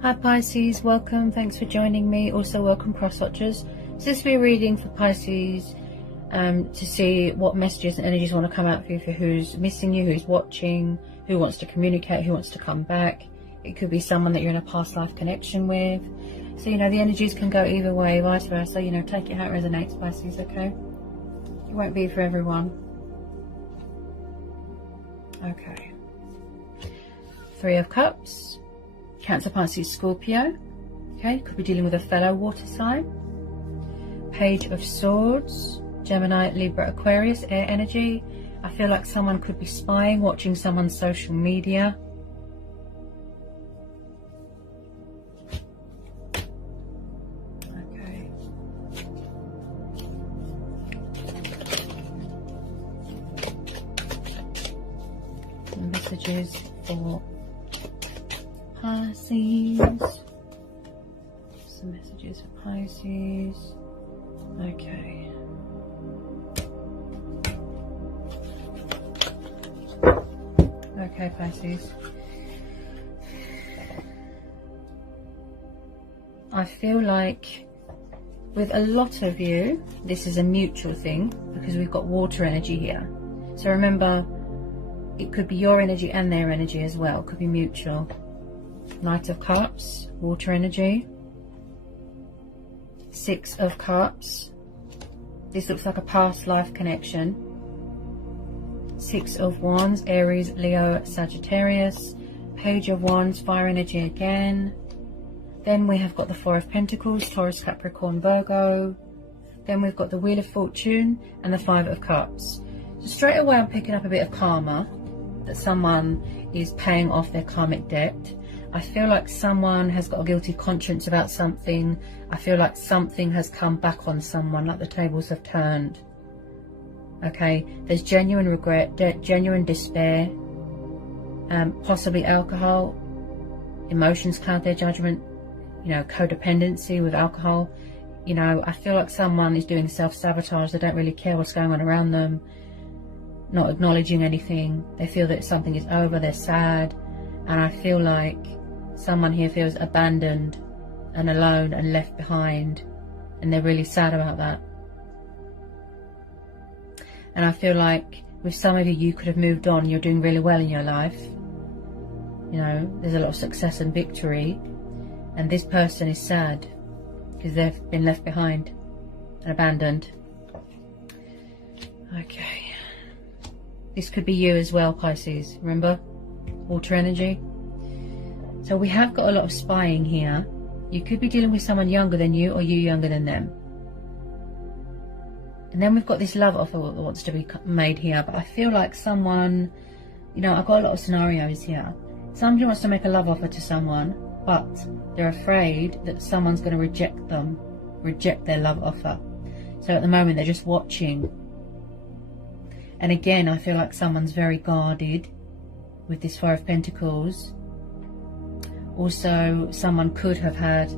Hi Pisces, welcome, thanks for joining me. Also welcome cross watchers. So this will be a reading for Pisces to see what messages and energies want to come out for you, for who's missing you, who's watching, who wants to communicate, who wants to come back. It could be someone that you're in a past life connection with. So, the energies can go either way, vice versa. Take it how it resonates, Pisces, okay? It won't be for everyone. Okay. 3 of Cups. Cancer, Pisces, Scorpio. Okay, could be dealing with a fellow water sign. Page of Swords. Gemini, Libra, Aquarius, air energy. I feel like someone could be spying, watching someone's social media. Okay. Messages for Pisces. Some messages for Pisces. Okay. Okay, Pisces. I feel like with a lot of you, this is a mutual thing because we've got water energy here. So remember, it could be your energy and their energy as well. It could be mutual. Knight of Cups, water energy. 6 of Cups. This looks like a past life connection. 6 of Wands, Aries, Leo, Sagittarius. Page of Wands, fire energy again. Then we have got the 4 of Pentacles, Taurus, Capricorn, Virgo. Then we've got the Wheel of Fortune and the 5 of Cups. So straight away I'm picking up a bit of karma, that someone is paying off their karmic debt. I feel like someone has got a guilty conscience about something. I feel like something has come back on someone, like the tables have turned. Okay, there's genuine regret, genuine despair, possibly alcohol, emotions cloud their judgment, codependency with alcohol. I feel like someone is doing self-sabotage. They don't really care what's going on around them, not acknowledging anything. They feel that something is over, they're sad, and I feel like someone here feels abandoned and alone and left behind, and they're really sad about that. And I feel like with some of you, you could have moved on. You're doing really well in your life. There's a lot of success and victory. And this person is sad because they've been left behind and abandoned. Okay. This could be you as well, Pisces. Remember? Water energy. So we have got a lot of spying here. You could be dealing with someone younger than you, or you younger than them. And then we've got this love offer that wants to be made here. But I feel like someone, I've got a lot of scenarios here. Somebody wants to make a love offer to someone, but they're afraid that someone's going to reject their love offer. So at the moment, they're just watching. And again, I feel like someone's very guarded with this 4 of Pentacles. Also, someone could have had,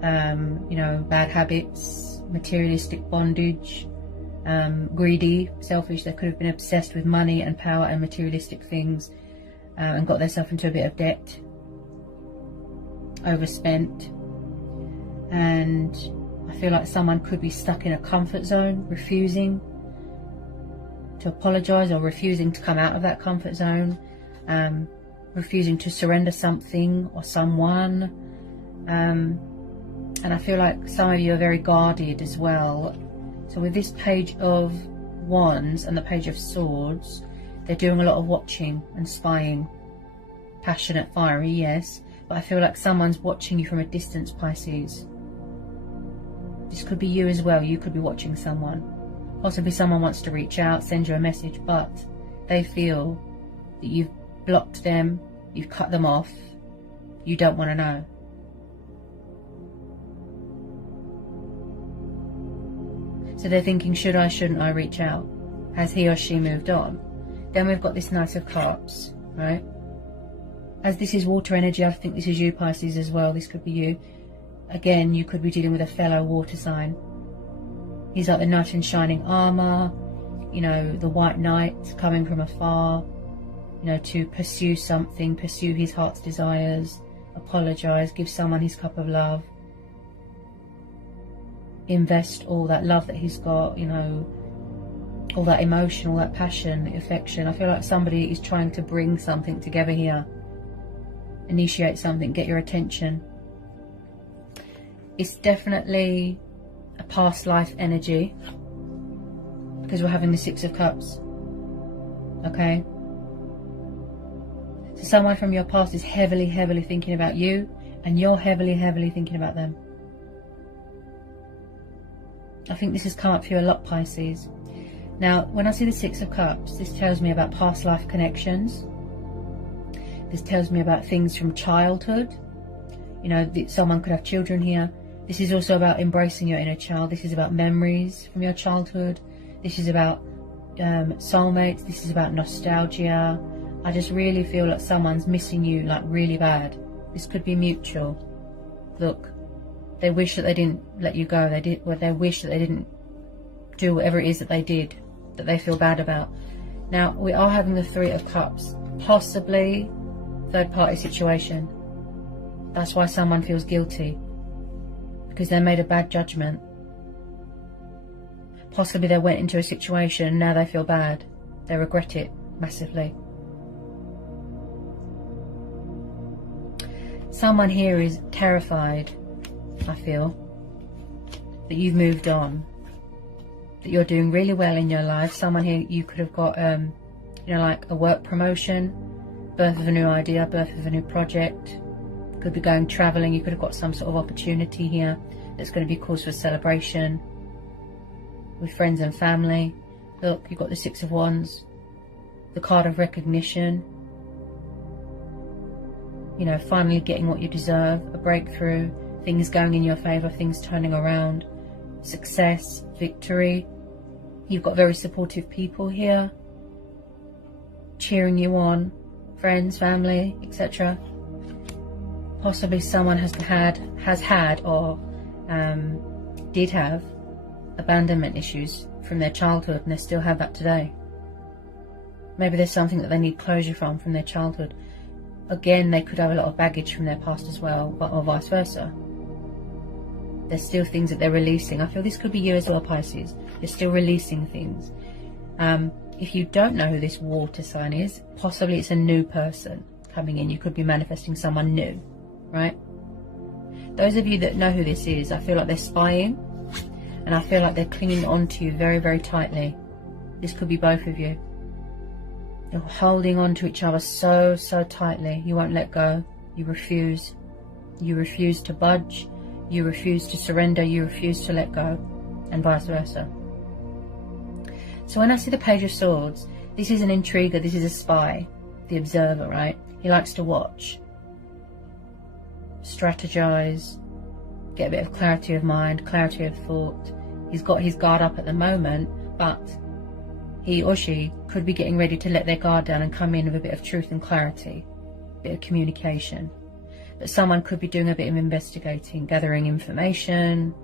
bad habits, materialistic bondage, greedy, selfish. They could have been obsessed with money and power and materialistic things, and got themselves into a bit of debt, overspent. And I feel like someone could be stuck in a comfort zone, refusing to apologize or refusing to come out of that comfort zone, refusing to surrender something or someone. And I feel like some of you are very guarded as well. So with this Page of Wands and the Page of Swords, they're doing a lot of watching and spying. Passionate, fiery, yes. But I feel like someone's watching you from a distance, Pisces. This could be you as well. You could be watching someone. Possibly someone wants to reach out, send you a message, but they feel that you've blocked them, you've cut them off, you don't want to know. So they're thinking, should I, shouldn't I reach out? Has he or she moved on? Then we've got this Knight of Cups, right? As this is water energy, I think this is you, Pisces, as well. This could be you. Again, you could be dealing with a fellow water sign. He's like the knight in shining armour, the white knight coming from afar, to pursue something, pursue his heart's desires, apologize, give someone his cup of love, invest all that love that he's got, you know, all that emotion, all that passion, affection. I feel like somebody is trying to bring something together here, initiate something, get your attention. It's definitely a past life energy, because we're having the Six of Cups. Okay, so someone from your past is heavily thinking about you, and you're heavily thinking about them. I think this has come up for you a lot, Pisces. Now, when I see the Six of Cups, this tells me about past life connections. This tells me about things from childhood. You know, someone could have children here. This is also about embracing your inner child. This is about memories from your childhood. This is about soulmates. This is about nostalgia. I just really feel like someone's missing you, like really bad. This could be mutual. Look, they wish that they didn't let you go. They wish that they didn't do whatever it is that they did, that they feel bad about. Now, we are having the Three of Cups, possibly third party situation. That's why someone feels guilty, because they made a bad judgment. Possibly they went into a situation and now they feel bad. They regret it massively. Someone here is terrified, I feel, that you've moved on, that you're doing really well in your life. Someone here, you could have got, you know, like a work promotion, birth of a new idea, birth of a new project. Could be going traveling. You could have got some sort of opportunity here that's going to be cause for celebration with friends and family. Look, you've got the Six of Wands, the card of recognition. You know, finally getting what you deserve, a breakthrough, things going in your favour, things turning around, success, victory. You've got very supportive people here, cheering you on, friends, family, etc. Possibly someone has had or did have abandonment issues from their childhood, and they still have that today. Maybe there's something that they need closure from their childhood. Again, they could have a lot of baggage from their past as well, or vice versa. There's still things that they're releasing. I feel this could be you as well, Pisces. You're still releasing things. If you don't know who this water sign is, possibly it's a new person coming in. You could be manifesting someone new, right? Those of you that know who this is, I feel like they're spying, and I feel like they're clinging on to you very tightly. This could be both of you. You're holding on to each other so tightly. You won't let go. You refuse. You refuse to budge. You refuse to surrender. You refuse to let go, and vice versa. So when I see the Page of Swords, this is an intriguer. This is a spy, the observer, right? He likes to watch, strategize, get a bit of clarity of mind, clarity of thought. He's got his guard up at the moment, but he or she could be getting ready to let their guard down and come in with a bit of truth and clarity, a bit of communication. But someone could be doing a bit of investigating, gathering information,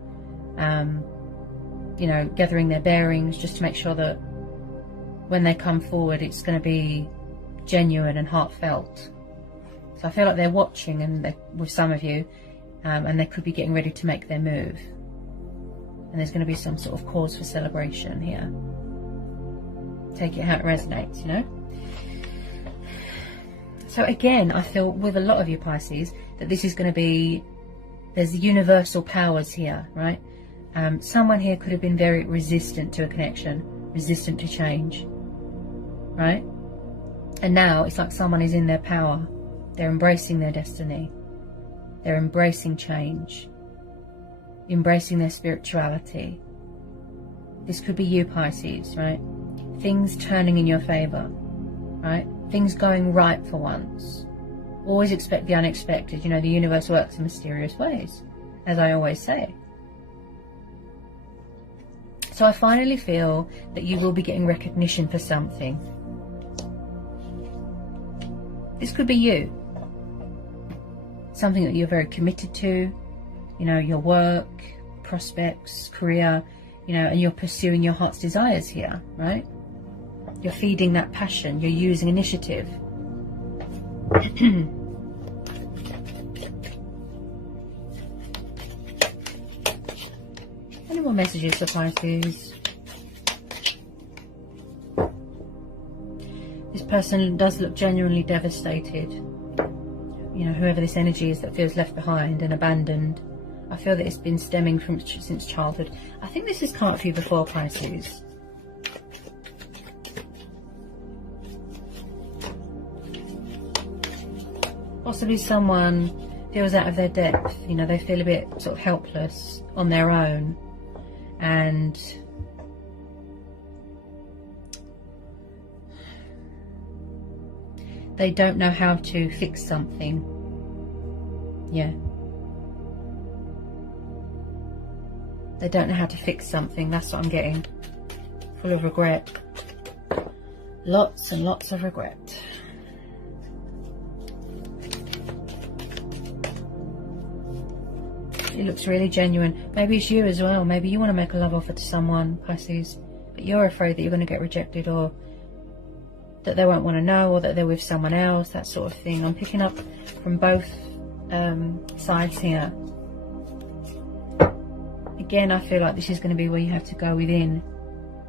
you know, gathering their bearings, just to make sure that when they come forward, it's going to be genuine and heartfelt. So I feel like they're watching, and with some of you, and they could be getting ready to make their move. And there's going to be some sort of cause for celebration here. Take it how it resonates, you know. So again, I feel with a lot of you Pisces that this is going to be, there's universal powers here, right? Someone here could have been very resistant to a connection, resistant to change, right? And now it's like someone is in their power. They're embracing their destiny. They're embracing change, embracing their spirituality. This could be you, Pisces, right? Things turning in your favor, right? Things going right for once. Always expect the unexpected. You know, the universe works in mysterious ways, as I always say. So I finally feel that you will be getting recognition for something. This could be you. Something that you're very committed to, you know, your work, prospects, career, you know, and you're pursuing your heart's desires here, right? You're feeding that passion, you're using initiative. Two more messages for Pisces. This person does look genuinely devastated. You know, whoever this energy is that feels left behind and abandoned. I feel that it's been stemming from since childhood. I think this has come up for you before, Pisces. Possibly someone feels out of their depth. You know, they feel a bit sort of helpless on their own. And they don't know how to fix something. Yeah. They don't know how to fix something. That's what I'm getting. Full of regret. Lots and lots of regret. It looks really genuine. Maybe it's you as well. Maybe you want to make a love offer to someone, Pisces, but you're afraid that you're going to get rejected, or that they won't want to know, or that they're with someone else, that sort of thing. I'm picking up from both sides here. Again, I feel like this is going to be where you have to go within,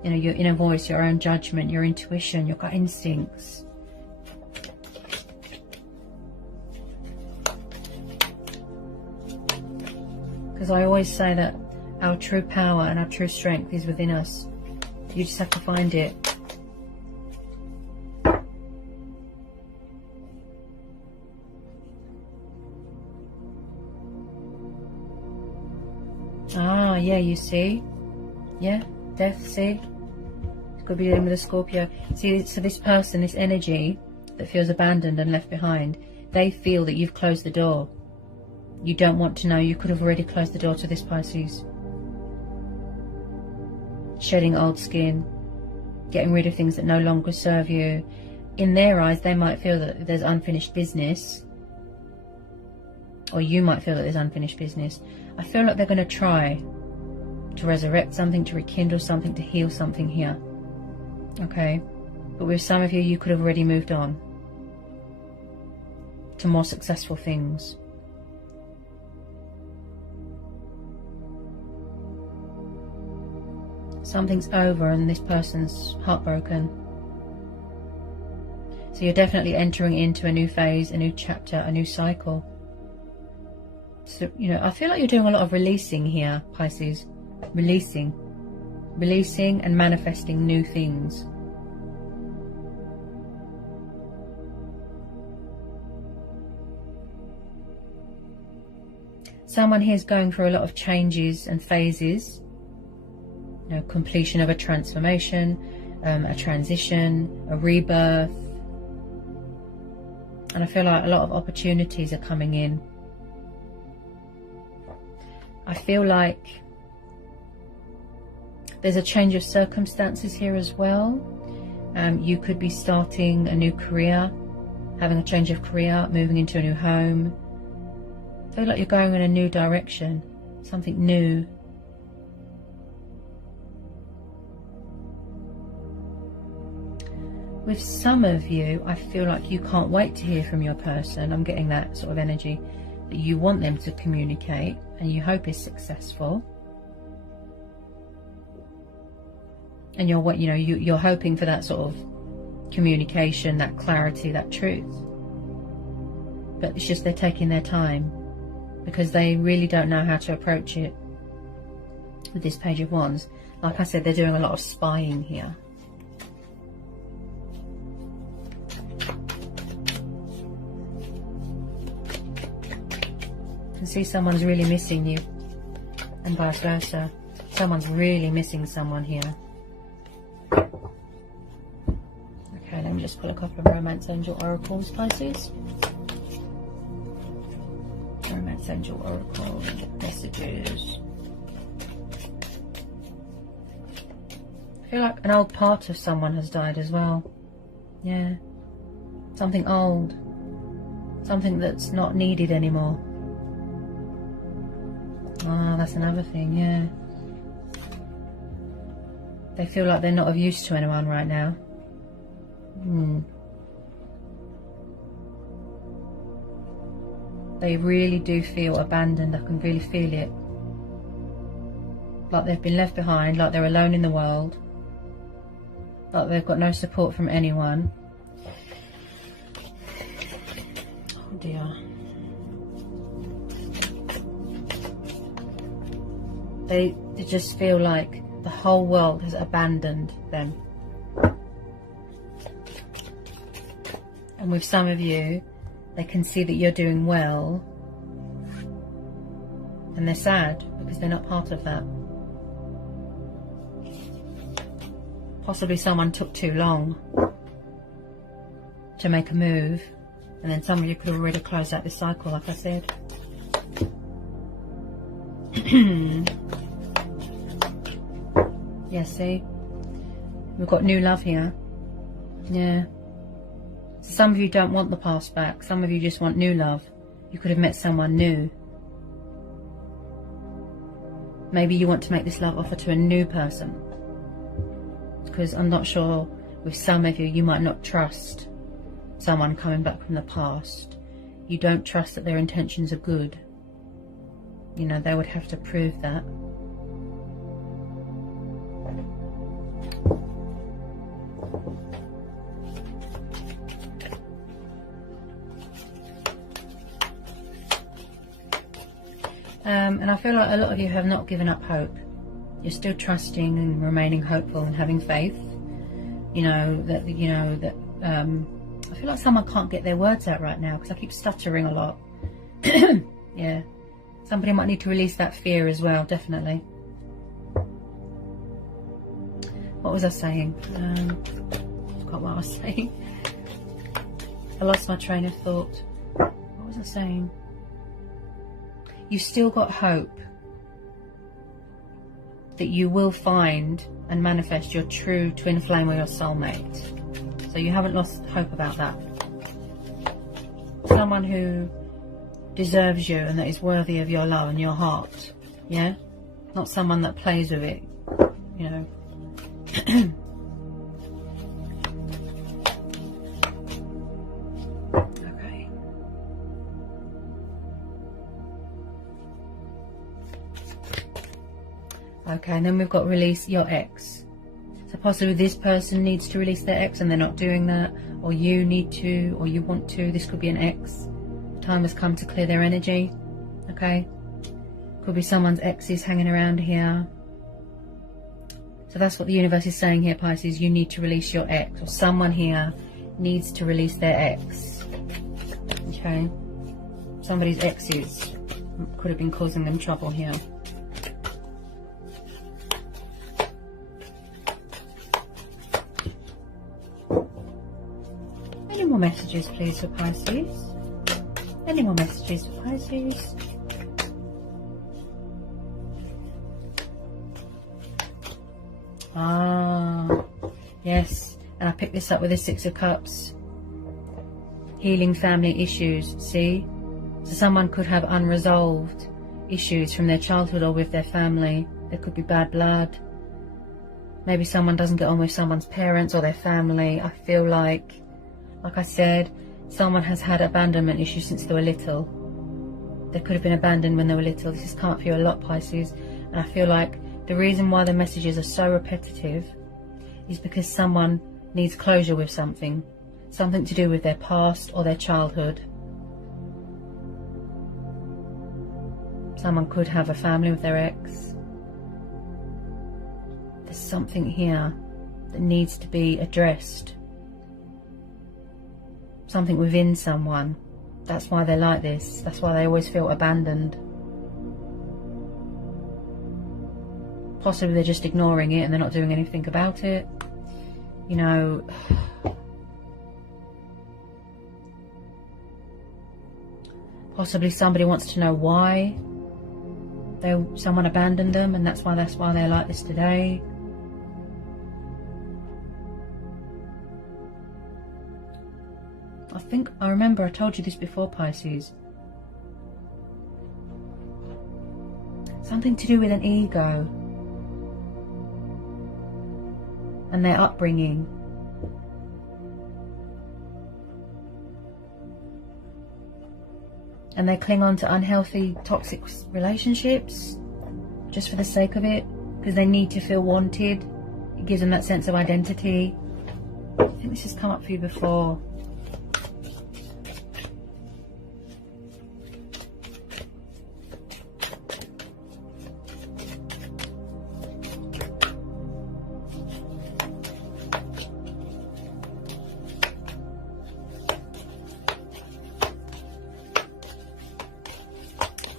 you know, your inner voice, your own judgment, your intuition, your gut instincts. Because I always say that our true power and our true strength is within us. You just have to find it. Ah, yeah, you see? Yeah, death, see? Could be dealing with a Scorpio. See, so this person, this energy that feels abandoned and left behind, they feel that you've closed the door. You don't want to know. You could have already closed the door to this, Pisces. Shedding old skin, getting rid of things that no longer serve you. In their eyes, they might feel that there's unfinished business, or you might feel that there's unfinished business. I feel like they're going to try to resurrect something, to rekindle something, to heal something here. Okay? But with some of you, you could have already moved on to more successful things. Something's over and this person's heartbroken. So you're definitely entering into a new phase, a new chapter, a new cycle. So, you know, I feel like you're doing a lot of releasing here, Pisces. Releasing and manifesting new things. Someone here is going through a lot of changes and phases. You know, completion of a transformation, a transition, a rebirth. And I feel like a lot of opportunities are coming in. I feel like there's a change of circumstances here as well. You could be starting a new career, having a change of career, moving into a new home. I feel like you're going in a new direction, something new. With some of you, I feel like you can't wait to hear from your person. I'm getting that sort of energy, that you want them to communicate and you hope is successful. And you're hoping for that sort of communication, that clarity, that truth. But it's just they're taking their time because they really don't know how to approach it with this Page of Wands. Like I said, they're doing a lot of spying here. You can see someone's really missing you, and vice versa. Someone's really missing someone here. Okay, let me just pull a couple of Romance Angel Oracles, Pisces. Romance Angel Oracle messages. I feel like an old part of someone has died as well. Yeah. Something old. Something that's not needed anymore. Ah, that's another thing, yeah. They feel like they're not of use to anyone right now. They really do feel abandoned. I can really feel it. like they've been left behind, like they're alone in the world, like they've got no support from anyone. Oh dear. They just feel like the whole world has abandoned them. And with some of you, they can see that you're doing well, and they're sad because they're not part of that. Possibly someone took too long to make a move, and then some of you could have already closed out this cycle, like I said. Yeah, see? We've got new love here. Yeah. Some of you don't want the past back. Some of you just want new love. You could have met someone new. Maybe you want to make this love offer to a new person. Because I'm not sure, with some of you, you might not trust someone coming back from the past. You don't trust that their intentions are good. You know, they would have to prove that. And I feel like a lot of you have not given up hope. You're still trusting and remaining hopeful and having faith. I feel like someone can't get their words out right now because I keep stuttering a lot. Yeah. Somebody might need to release that fear as well, definitely. What was I saying? I forgot what I was saying. I lost my train of thought. What was I saying? You've still got hope that you will find and manifest your true twin flame or your soulmate. So you haven't lost hope about that. Someone who deserves you and that is worthy of your love and your heart. Yeah? Not someone that plays with it, you know. Okay. Okay, and then we've got release your ex. So possibly this person needs to release their ex and they're not doing that, or you need to, or you want to. This could be an ex. The time has come to clear their energy. Okay? Could be someone's exes hanging around here. So that's what the universe is saying here, Pisces. You need to release your ex, or someone here needs to release their ex. Okay? Somebody's exes could have been causing them trouble here. Any more messages, please, for Pisces? Any more messages for Pisces? Ah, yes. And I picked this up with the Six of Cups. Healing family issues, see? So someone could have unresolved issues from their childhood or with their family. There could be bad blood. Maybe someone doesn't get on with someone's parents or their family. I feel like I said, someone has had abandonment issues since they were little. They could have been abandoned when they were little. This is come up for you a lot, Pisces. And I feel like the reason why the messages are so repetitive is because someone needs closure with something. Something to do with their past or their childhood. Someone could have a family with their ex. There's something here that needs to be addressed. Something within someone. That's why they're like this. That's why they always feel abandoned. Possibly they're just ignoring it and they're not doing anything about it. You know, possibly somebody wants to know why someone abandoned them, and that's why they're like this today. I remember I told you this before, Pisces. Something to do with an ego and their upbringing. And they cling on to unhealthy, toxic relationships just for the sake of it. because they need to feel wanted. It gives them that sense of identity. I think this has come up for you before.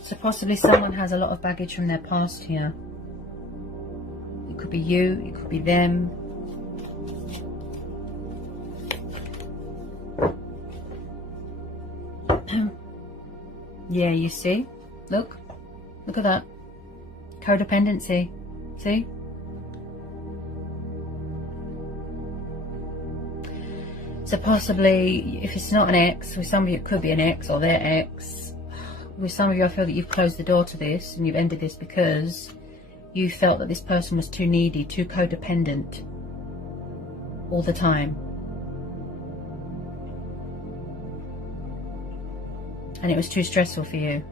So possibly someone has a lot of baggage from their past here. It could be you, it could be them. Yeah, you see? Look at that. Codependency. See? So possibly, if it's not an ex, with some of you it could be an ex or their ex. With some of you, I feel that you've closed the door to this and you've ended this because you felt that this person was too needy, too codependent all the time. And it was too stressful for you.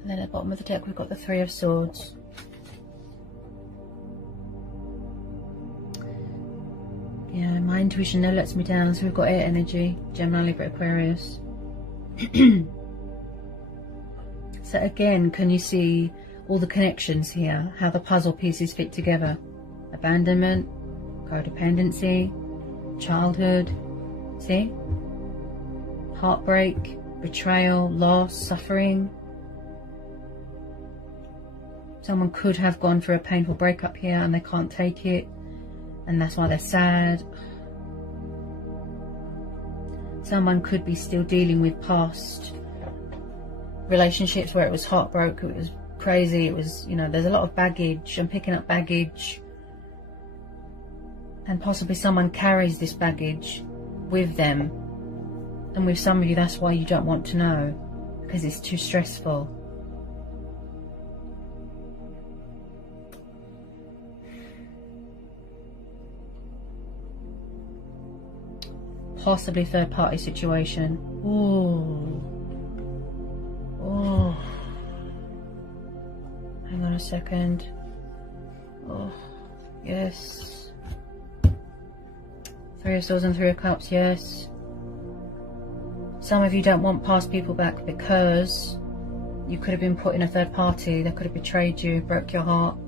And then at the bottom of the deck we've got the Three of Swords. Yeah, my intuition never lets me down. So we've got air energy, Gemini, Libra, Aquarius. So again, can you see all the connections here? How the puzzle pieces fit together? Abandonment, codependency, childhood, see? Heartbreak, betrayal, loss, suffering. Someone could have gone through a painful breakup here and they can't take it, and that's why they're sad. Someone could be still dealing with past relationships where it was heartbroken, it was crazy, it was, you know, there's a lot of baggage. I'm picking up baggage. And possibly someone carries this baggage with them. And with some of you, that's why you don't want to know, because it's too stressful. Possibly third party situation. Ooh. Oh. Hang on a second. Oh, yes. Three of Swords and Three of Cups, yes. Some of you don't want past people back because you could have been put in a third party. They could have betrayed you, broke your heart.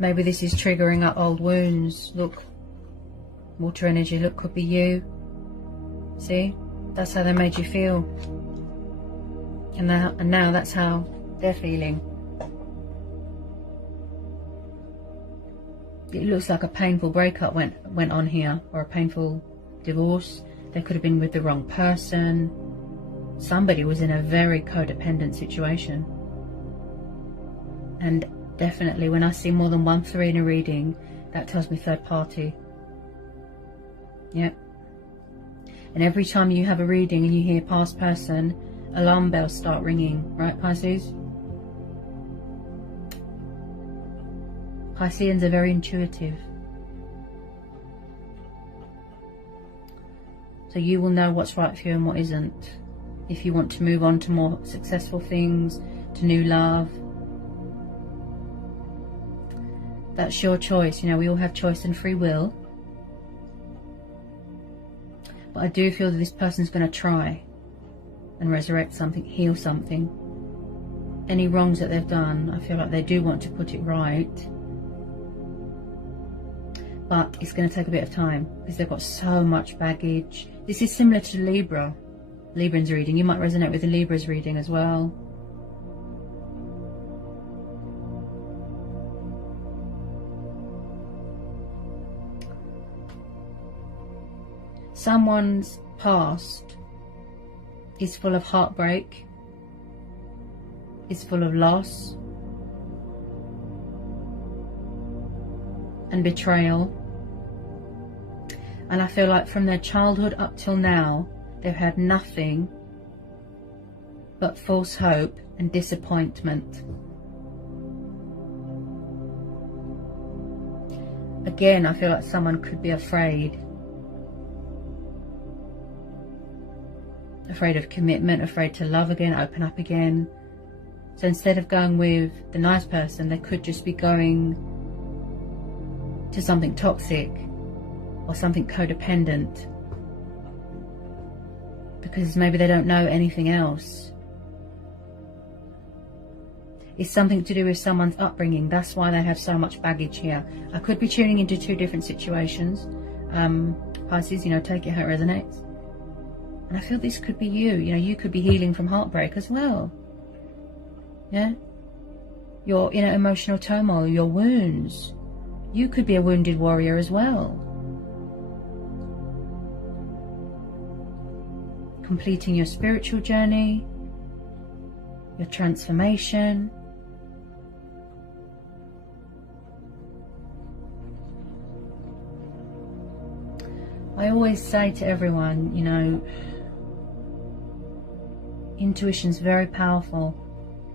Maybe this is triggering up old wounds. Look. Water energy, look, could be you. See? That's how they made you feel. And now that's how they're feeling. It looks like a painful breakup went on here, or a painful divorce. They could have been with the wrong person. Somebody was in a very codependent situation. And definitely when I see more than 1 3 in a reading, that tells me third party. Yep. And every time you have a reading and you hear past person, alarm bells start ringing, right, Pisces? Pisceans are very intuitive. So you will know what's right for you and what isn't. If you want to move on to more successful things, to new love. That's your choice. You know, we all have choice and free will. But I do feel that this person's going to try and resurrect something, heal something. Any wrongs that they've done, I feel like they do want to put it right. But it's going to take a bit of time because they've got so much baggage. This is similar to Libra. Libra's reading. You might resonate with the Libra's reading as well. Someone's past is full of heartbreak, is full of loss and betrayal. And I feel like from their childhood up till now, they've had nothing but false hope and disappointment. Again, I feel like someone could be afraid. Afraid of commitment, afraid to love again, open up again. So instead of going with the nice person, they could just be going to something toxic or something codependent, because maybe they don't know anything else. It's something to do with someone's upbringing. That's why they have so much baggage here. I could be tuning into two different situations. Pisces, you know, take it how it resonates. And I feel this could be you. You know, you could be healing from heartbreak as well. Yeah? Your inner emotional turmoil, your wounds. You could be a wounded warrior as well. Completing your spiritual journey, your transformation. I always say to everyone, you know, intuition's very powerful.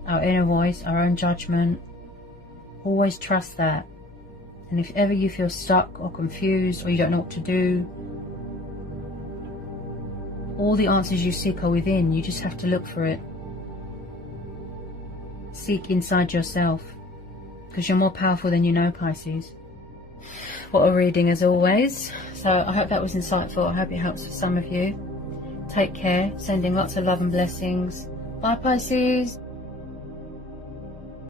Our inner voice, our own judgment. Always trust that. And if ever you feel stuck or confused or you don't know what to do, all the answers you seek are within. You just have to look for it. Seek inside yourself, because you're more powerful than you know, Pisces. What a reading as always. So I hope that was insightful. I hope it helps for some of you. Take care. Sending lots of love and blessings. Bye, Pisces.